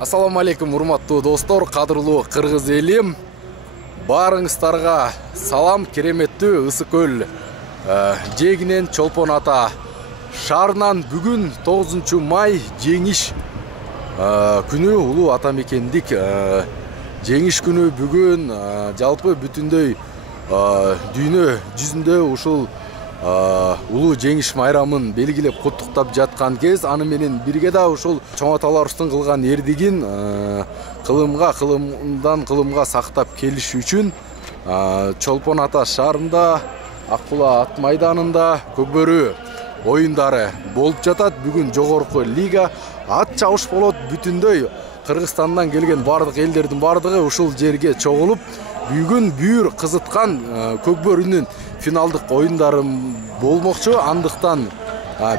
Ассаламу алейкум, урматтуу достор, кадырлуу кыргыз элим. Баарыңыздарга салам, кереметтүү Ысык көл жээгинен Чолпон ата шаарынан бүгүн 9 май жеңиш күнү, улуу ата мекендик жеңиш күнү бүгүн жалпы бүтүндөй дүйнө жүзүндө ушул улуу жеңиш майрамын белгилеп куттуктап жаткан кез, аны менен бирге да ушул чоң аталарыбыздын кылган эрдигин кылымдан кылымга сактап келиш үчүн Чолпон ата шаарында Ак Кула ат майданында көкбөрү оюндары болуп жатат. Бүгүн жогорку лига ат чабыш болот. Бүтүндөй Кыргызстандан келген бардык элдердин бардыгы ушул жерге чогулуп, бүгүн бүйүр кызыткан көкбөрүнүн финалдык оюндары болмокчу. Андыктан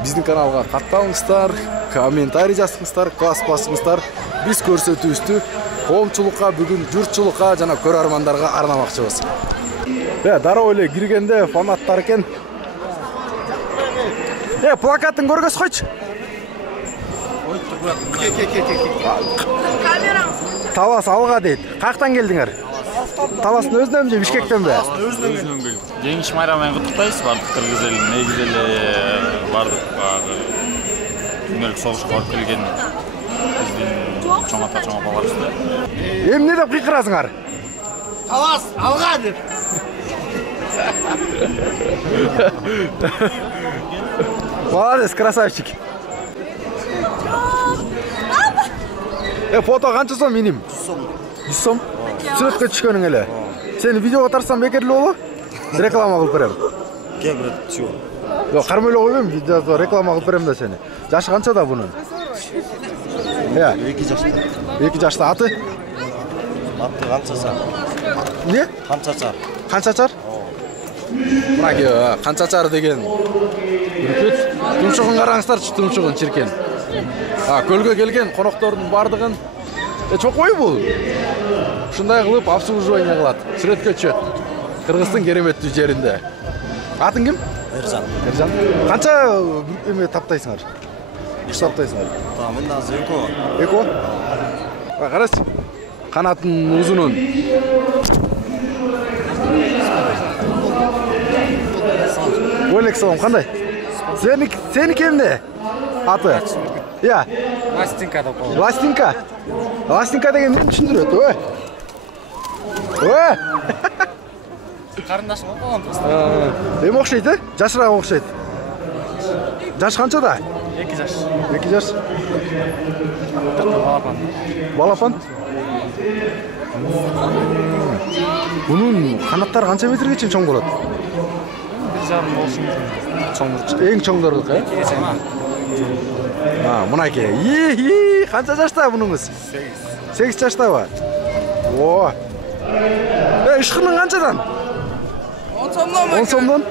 биздин каналга катталыңыздар, комментарий жазыңыздар, класс басыңыздар. Биз көрсөтүүбүздү коомчулукка, бүгүн журтчулукка жана көрөрмандарга арнамакчыбыз. Дароо эле киргенде фанаттар экен. Плакатын көргөз койчу. Талас алга дейт. Каяктан келдиңер? Таластын өзүнөн же Бишкектенби? Өзүнөн келдик. Жеңиш майрамын куттуктайбыз бардык кыргыз элин. Негизи эле бардык дүнөлүк согушка барып келген биздин чоң ата чоң апаларыбызды. Эмне деп кыйкырасыңар? Талас алга деп. Молодец, красавчик. Фото канча сом миним? 100 сом. Сүрөткө түшкөнүң эле. Сени видеого тартсам бекерлүү болобу? Реклама кылып берем. Кемре түшү. Жок, кармай эле койбойм, видеого реклама кылып берем да сени. Жашы канчада бунун? 2 жашта. 2 жашта. Аты? Аты Канчачар. Не? Канчачар. Канчачар? Мына Канчачар деген бүркүт. Тумчугун караңыздарчы, тумчугун чиркен. Көлгө келген коноктордун бардыгын чокой бул. Ушундай кылып обслуживание кылат. Сүрөткө түшөт. Кыргыздын кереметтүү жеринде. Атың ким? Эржан. Эржан. Канча эме таптайсыңар? Таптайсыңар? Мен азыр эко. Эко? Карачы. Канатын узунун. Олексон кандай? Сени кемде? Аты? Я. Ластинка деп коет. Ластинка. Ластинка деген эмне түшүндүрөт? Карындашым болуп калган просто. Эме окшойт, жашыраак окшойт. Жаш канчада? 2 жаш. 2 жаш. Балапан. Балапан? Бунун канаттары канча метрге чейин чоң болот? 1,5 болушу мүмкүн. Чоң. Эң чоңдордук, Мынакей. Канча жашта бунуңуз? 8 жаштабы? О. Ышкының канчадан? 10 сомдон. 10 сомдон?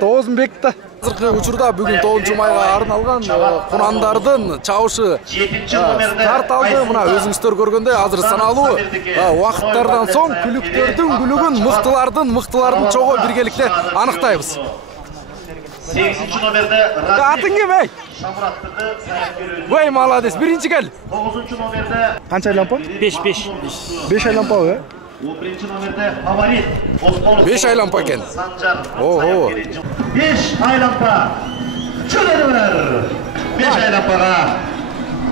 Тоозун бекитти. Азыркы учурда бүгүн 9 майга арналган кунандардын чабышы старт алды. Мына өзүңүздөр көргөндөй азыр саналуу убакыттардан соң күлүктөрдүн күлүгүн, мыктылардын чогуу биргеликте аныктайбыз. 8 номерде Атың ким, эй? Ой, молодец, биринчи кел. 9 номерде Канча лампа? 5. 5 лампа, 11 номерде фаворит Осмонов. 5 лампа экен. Ого. 5 лампа. Чөйдүлөр. 5 лампага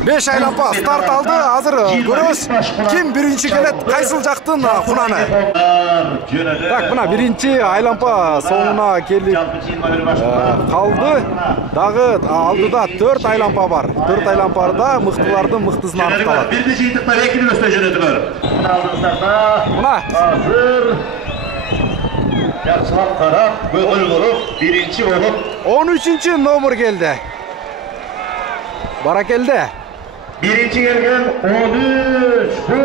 5 лампа старт алды. Азыр көрөбүз ким биринчи келет, кайсыл жактын кунаны. Так, мына биринчи айлампа соңуна келип калды. Дагы алдыда 4 айлампа бар. 4 айлампада мыктылардын мыктысын аныкталат. Биринчи жыйынтыктар экини өстө жөнөтүлөр. Мына Азыр жакшылап карап, көңүл буруп, биринчи болуп 13 номер келди. Баракелде. Birinci gelgen 13 bu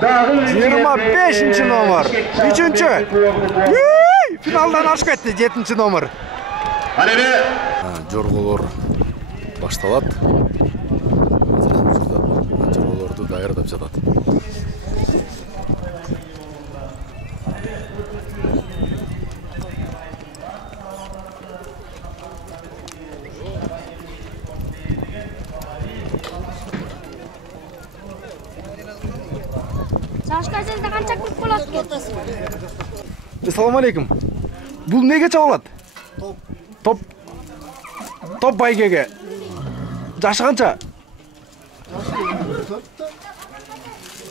dağıl 25 номер. 3-чү. Финалдан ашып кетти 7 номер. Алебе Жорголор башталат. Жорголорду даярдап жатат. Чашка жерде канча күп болот экен? Assalomu alaykum. Bul nega chog'iladi? Top baygega. Yaşı qancha?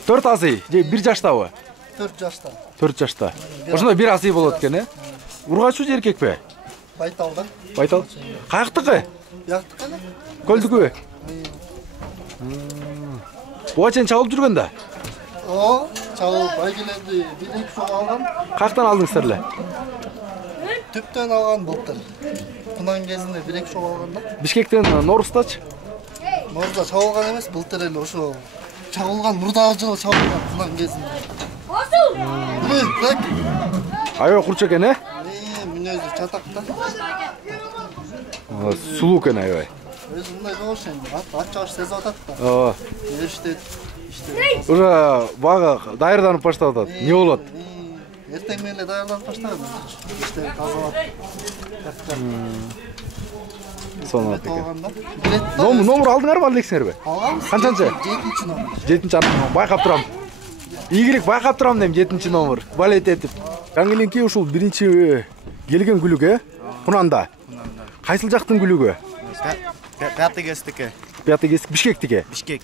4 asый, же 1 жаштабы? 4 жашта. 4 жашта. Ошондо 1 асый болот экен, э? Ургачуу же эркекпи? Байталда. Байтал. Каяктыкы? Бияктыкы эле. Көлдүкү? Буга чейин чабылып жүргөн да? Чабылып байгелерди 1-2 жол алган. Каяктан алдыңыздар эле? Түптөн алган былтыр. Кунан кезинде 1-2 жол алган да. Бишкектен Норустачы? Норузда чабылган эмес, былтыр эле ошо чабылган, мурдагы жылы чабылган Кунан кезинде. Аябай курч экен, э? Мүнөзү чатак да. Сулуу экен аябай. Өзү мындай болуш энди, ат-чабыш сезип атат да. Эриштет, иштеп. Уже бага даярданып баштап атат. Не болот? Эртең менен эле даярданып баштаган. Иштеп тазалап. Сонун экен. Номер алдыңарбы, алексиңерби? Алганбыз. Канчанчы? 7-чи номер. 7-чи номер. Байкап турам. Ийгилик байкап турам дейм, 7-чи номер. Балет этип. Жаңылинки ушул биринчи келген күлүк, э? Кунанда. Кайсыл жактын күлүгү? Пятый кестики. Пятый кестик Бишкектики. Бишкек.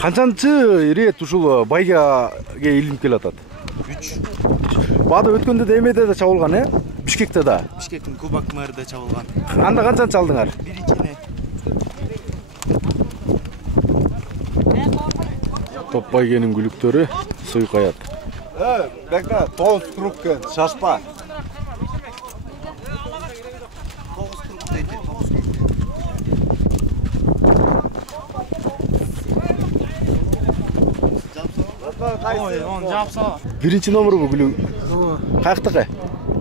Канчанчы ирет ушул байгага илинип келатат? 3. Баада өткөндө да эмеде да чабылган, э? Бишкекте да. Бишкектин Кубак мэрде чабылган. Анда канчанчы алдыңар? 1-чине. Топ байгенин күлүктөрү суйкаят. Бекна, 9 круг кен, шашпа. 9 круг дейти, 9 круг. Ой, он жапса. Биринчи номер бу күлүк. Каяктыкы?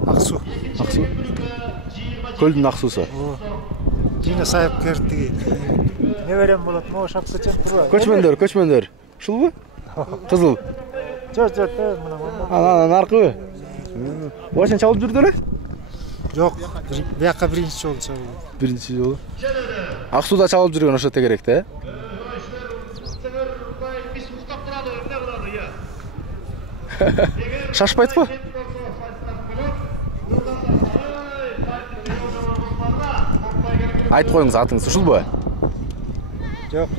Аксу. Аксу. Көлдүн аксусу. Жина сайып керти. Не берем болот, могу шапка чеп турбайбы? Көчмөндөр. Ушулбу? Кызыл. Жок, Анан наркыбы? Ошон чабылып жүрдү эле? жок. Бияка биринчи жолу чабылды. Биринчи жолу. Аксуда чабылып жүргөн ошо тегеректе, э? Шашпайтпы? Айтып коюңуз атыңыз, ушулбу? Жок.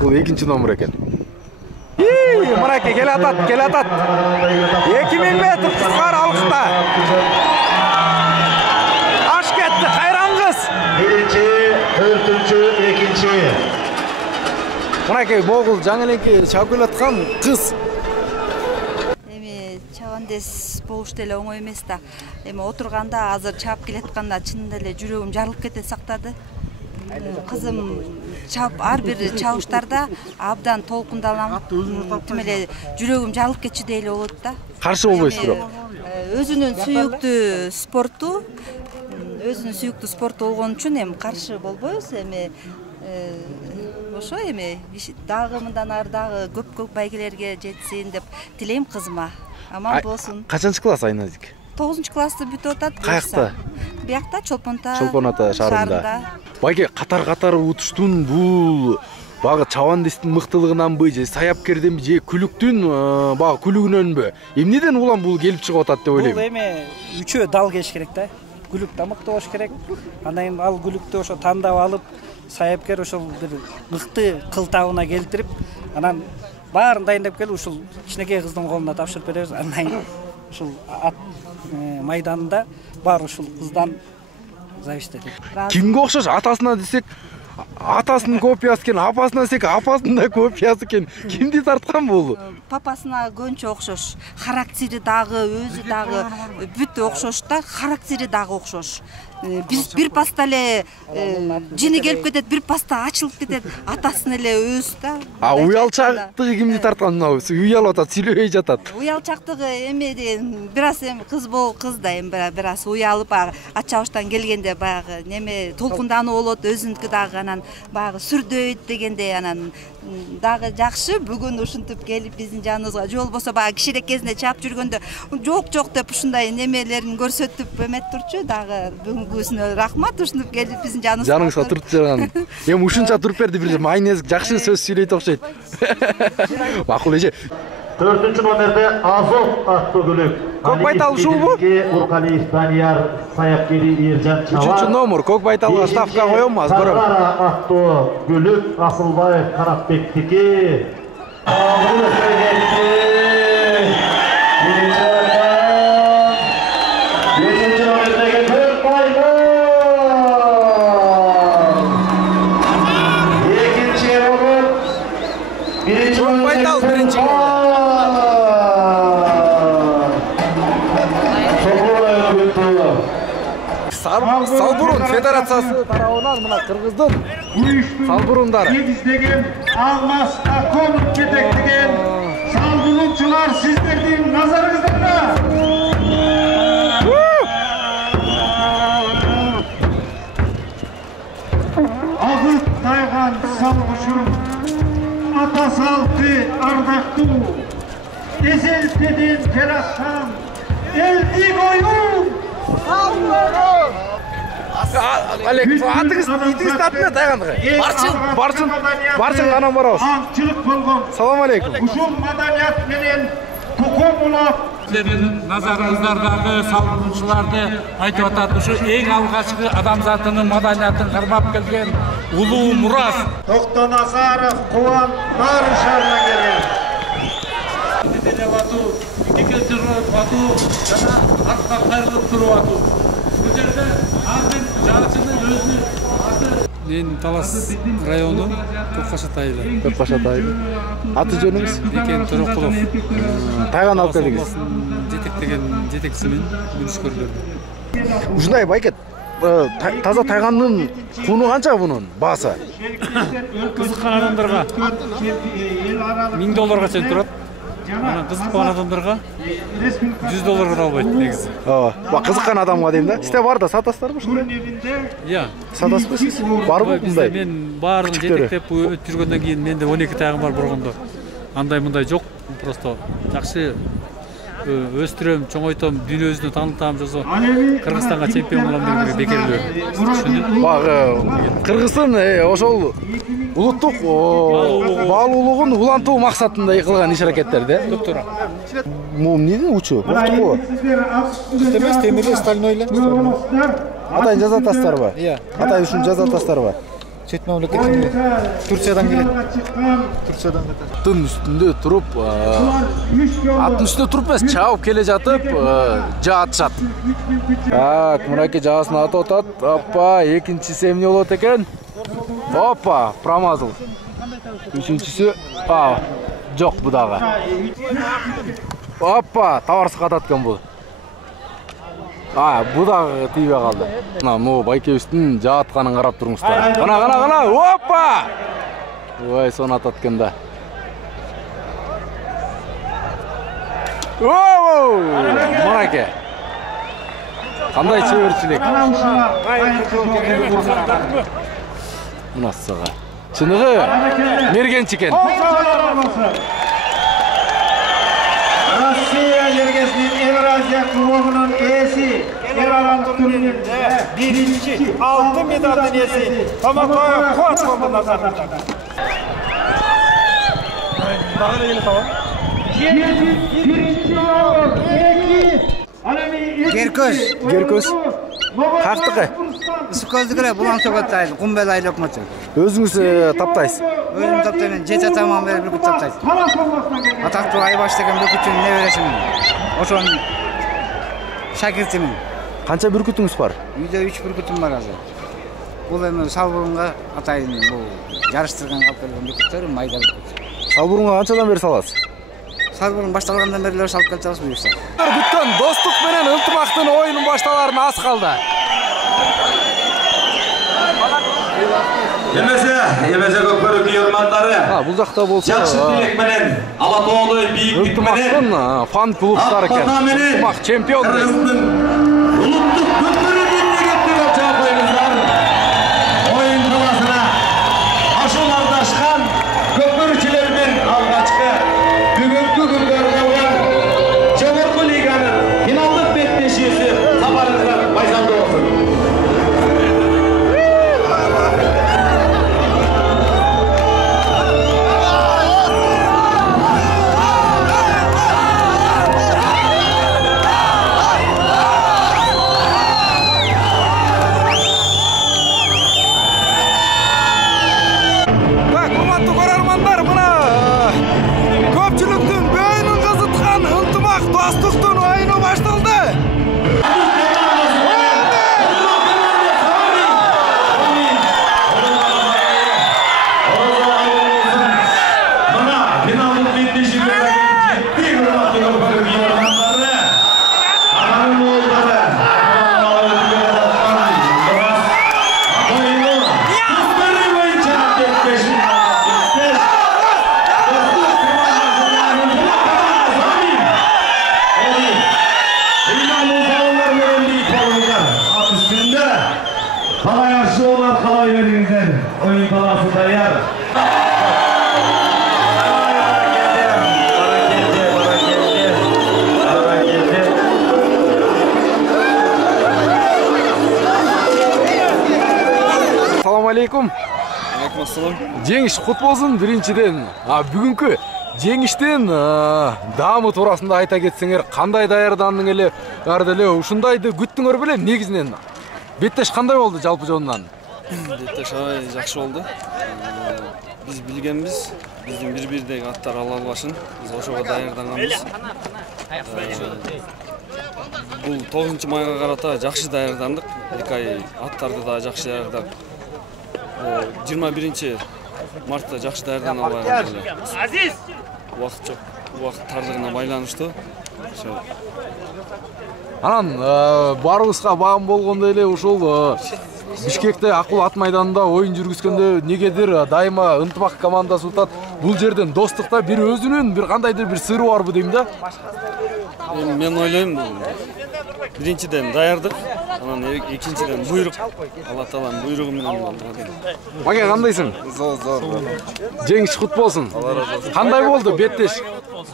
Бул экинчи номер экен. Мынаке келатат. 2000 метр кыскар алыкта. Аш кетти, кайран кыз. Birinci, dördüncü, ikinci. Мынаке могул жаңыленки чабып келаткан кыз. Эми чабандес болуш деле оңой эмес да. Эми отурганда азыр чаап келатканда чынында эле жүрөгүм жарылып кете сактады. Кызым ар бир чабыштарда абдан толкундалам. Тим эле жүрөгүм жарылып кетчү дейле болот да. Каршы болбойсуз бирок. Өзүнүн сүйүктүү спорту болгон үчүн эми каршы болбойбуз. Эми ошо эми дагы мындан ары дагы көп байгелерге жетсин деп тилейм кызыма. Аман болсун. Качанчы класс Айназик? 9-классты бүтүп атат. Каякта? Биякта Чолпон Ата шаарында. Байке катар утуштун бул бага чабандестин мыктылыгынанбы же саяпкерденби же күлүктүн бага күлүгүнөнбү? Эмнеден улам бул келип чыгып атат деп ойлойм. Бул эми үчөө дал кеш керек да. Күлүк да мыкты болуш керек. Андан кийин ал күлүктү ошо тандап алып, саяпкер ошол бир мыкты кылтабына келтирип, анан баарын дайындап келип ушул кичинекей кыздын колуна тапшырып беребиз. Андан кийин ушул ат майданында бар ушул кыздан зависит этет. Кимге окшош? Атасына десек, атасынын копиясы экен, апасына десек, апасынын да копиясы экен. Кимди тарткан бул? Папасына көбүнчө окшош. Характери дагы, өзү дагы бүт окшош да, характери дагы окшош. Бир паста эле жини келип кетет, бир паста ачылып кетет. Атасын эле өз да. Уялчактыгы кимди тарткан мына? Уялып атат, сүйлөбөй жатат. Уялчактыгы эми бир аз эми кыз да эми бир аз уялып баягы ачабыштан келгенде баягы неме толкундануу болот, өзүнүкү дагы анан баягы сүрдөйт дегенде анан дагы жакшы бүгүн ушинтип келип биздин жаныбызга же болбосо баягы кичирээк кезинде чаап жүргөндө жок деп ушундай немелерин көрсөтүп эмет турчу дагы бүгүнкү келгүүсүнө рахмат, ушинтип келип биздин жаныбызга. Жаныңызга туруп жаткан. Эми ушунча туруп берди, бир майонез жакшы сөз сүйлөйт окшойт. Макул эже. 4-cü nomerde Azov attı gülük. Көкбайтал ушулбу? Уркалиев Данияр, Саяпкери Ержан Чавар. 3-cü номер Көкбайталга ставка коём аз көрөм. Саргара attı gülük. Asılbayev Kanatbek'teki. Ağrı söyletti. Birinci numaradan. 5-ci nomerdeki Kökbaytal. İkinci numara. Birinci Көкбайтал биринчи. Салбурун федерациясы тарабынан мына Кыргыздын салбурундары. Негиздеген Алмаз Аконов жетектеген салбурунчулар сиздердин назарыңыздарда. Агыт тайган салгышым ата салты ардактуу эзелтеден жараткан элдик оюн Олег, атыңыз атына тайгандыгы. Барчын анан барабыз. аңчылык болгон Салам алейкум. ушул маданият менен тукумулап Сіздердің назарыңыздардағы салбурунчуларды айтып атат. Ушу эң алгачкы адамзатынын маданиятын кармап келген улуу мурас. Токтоназаров Кубан Нарын шаарынан келген. Кекелтиріп атуу жана атка кайрылып туруп атуу. Бул жерде ардын жарчынын өзүнүн аты. Мен Талас району Көкбашатайы. Көкбашатайы. Аты жөнүңүз? Бекен Төрөкулов. Тайган алып келдиңиз. Жетектеген жетекчимин мүнүшкөрлөрдү. Ушундай байкет. Таза тайгандын куну канча бунун баасы? Кызыккан адамдарга $1000 чейин турат. Ана кызыккан адамдарга $100 да албайт негизи. Ооба, кызыккан адамга дейм да. Сизде бар да сатасыздарбы ушундай? Иә. Сатасызбы сиз? Барбы мындай? Мен баарын жетектеп өтүп жүргөндөн кийин менде 12 тайгым бар бургондо. Андай мындай жок, просто жакшы өстүрөм, чоңойтом, дүйнөбүздү таанытам, жосо Кыргызстанга чемпион болом дегенге бекерлөө. Түшүндүм. Кыргыздын ошол улуттук баалуулугун улантуу максатында кылган иш-аракеттер да. Доктор. Могу эмнедин учу? Коктугу? Эмес, темири стальной эле. Атайын жаза атасыздарбы? Иә. Атай үчүн жаза атасыздарбы? Чет мамлекетинде. Турциядан келет. Турциядан келет. Аттын үстүндө туруп, аттын үстүндө туруп эмес, чабып келе жатып, жаа атышат. Так, мынакей жаасын атып атат. Опа, экинчиси эмне болот экен? Опа, промазал. Үчүнчүсү, жок бу дагы. Опа, табарсыз катат экен бул. Бу дагы тийбей калды. Мына могу байкебиздин жаатканын карап туруңуздар. Кана, опа! Ой, сон атат экен да. Оу! Мынакей. Кандай чеберчилик. Мына сага. Чыныгы мергенчик экен. Россия ергесinin Евразия кубогунун ээси Эраландык турниринде биринчи алтын медалдын ээси Томакоев Куатовдун назарында. Багына келе табам. Биринчи орун Геркөз. Кактыкы? Скоздыгыра булан соготтайт, кумбел айлап мачы. Өзүңүз таптайсыз. Өзүм таптайм, жет атаман берип бир күт таптайт. Атактуу Айбаш деген бүркүтчүн небересимин. Ошонун шакиртимин. Канча бүркүтүңүз бар? Үйдө 3 бүркүтүм бар азыр. Бул эми салбурунга атайын бул жарыштырган алып келген бүркүттөр майда бүркүт. Салбурунга канчадан бери саласыз? Салбурун башталгандан бери салып келчебиз буюрса. Бүткөн достук менен ынтымактын оюнун башталарына аз калды. Эмесе көкбөрү күйөрмандары. Бул жакта болсо жакшы тилек менен Ала тоолуу бийиктик менен ынтымактын фан клубтары экен. Ынтымак чемпион. Улуттук көкбөрү мемлекеттик чоң коюңуздар. Оюн таласына ашуулардашкан көкбөрүчүлөрдүн алгачкы бүгүнкү күндөрү болгон жогорку лиганын финалдык беттешүүсү сапарыңыздар байсалдуу болсун. Assalamu alaikum. Алейкум ассалам. Жеңіш құт болсын біріншіден. Бүгінгі жеңіштен дамы турасында айта кетсеңер, қандай даярдандың эле? Арды ушундайды күттүңөр беле негизинен? Беттеш кандай болду жалпы жонунан? Беттеш аябай жакшы болду. Биз билгенбиз, биздин бир-бирдеги аттар ала албашын. Биз ошого даярданганбыз. Бул 9-майга карата жакшы даярдандык. 2 ай аттарды да жакшы даярдап. 21 мартта жакшы даярдана албай калдык. Азиз. Убакыт жок. Убакыт тардыгына байланыштуу. Анан барыбызга баам болгондо эле ушул Бишкекте Акул ат майданында оюн жүргүзгөндө негедир дайыма ынтымак командасы утат. Бул жерден достукта бир өзүнүн бир кандайдыр бир сыры барбы дейм да? Мен ойлойм, биринчиден даярдык, анан экинчиден буйрук. Алла Тааланын буйругу менен болду. Маке кандайсың? Зор. Жеңиш кут болсун. Кандай болду Беттеш?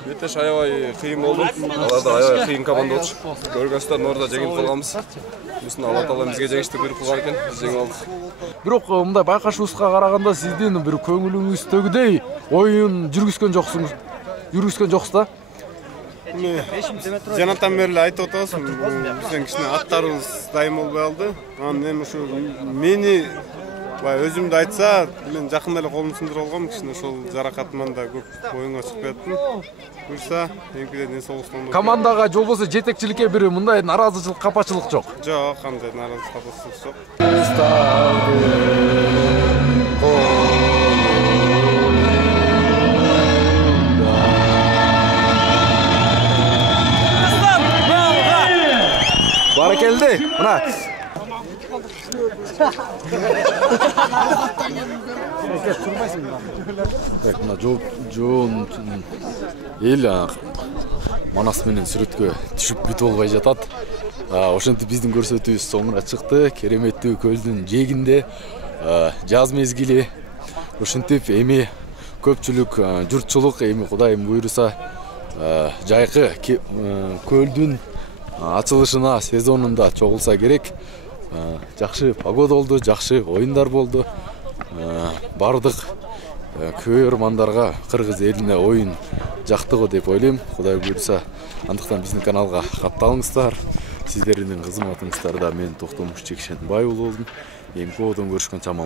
Беттеш аябай кыйын болду. Алар да аябай кыйын команда болчу. Көргөнсүздөр Норда жеңип калганбыз. Бусун Алла Таала бизге жеңишти буйрук кылган экен, биз жеңип алдык. Бирок мындай байкашуубузга караганда сиздин бир көңүлүңүздөгүдөй оюн жүргүзгөн жоксуз да? Жанатан бери айтып атабыз, биздин кичине аттарыбыз дайым болбой алды. Анан эми ушу мени өзүмдү айтса, мен жакында эле колум сындырып алгам, кичине ошол жаракатыман да көп оюнга чыгып аттым. Буюрса, эмгиден ден соолуктан. Командага же болбосо жетекчиликке бир мындай наразычылык, капачылык жок. Жок, кандай наразычылык, капачылык жок. Баракелди. Мына. Так, мына жоон эл Манас менен сүрөткө түшүп бүт болбой жатат. Ошентип биздин көрсөтүүбүз соңуна чыкты. Кереметтүү көлдүн жээгинде жаз мезгили. Ошентип эми көпчүлүк журтчулук эми Кудайым буйруса жайкы көлдүн ачылышына сезонунда чогулса керек. Жакшы погода болду, жакшы оюндар болду. Бардык көрөрмандарга кыргыз элине оюн жакты го деп ойлойм. Кудай буйруса, андыктан биздин каналга катталыңыздар. Сиздердин кызматыңыздарда мен Токтомуш Чекшенбай болдум. Эмки одон көрүшкөнчө аман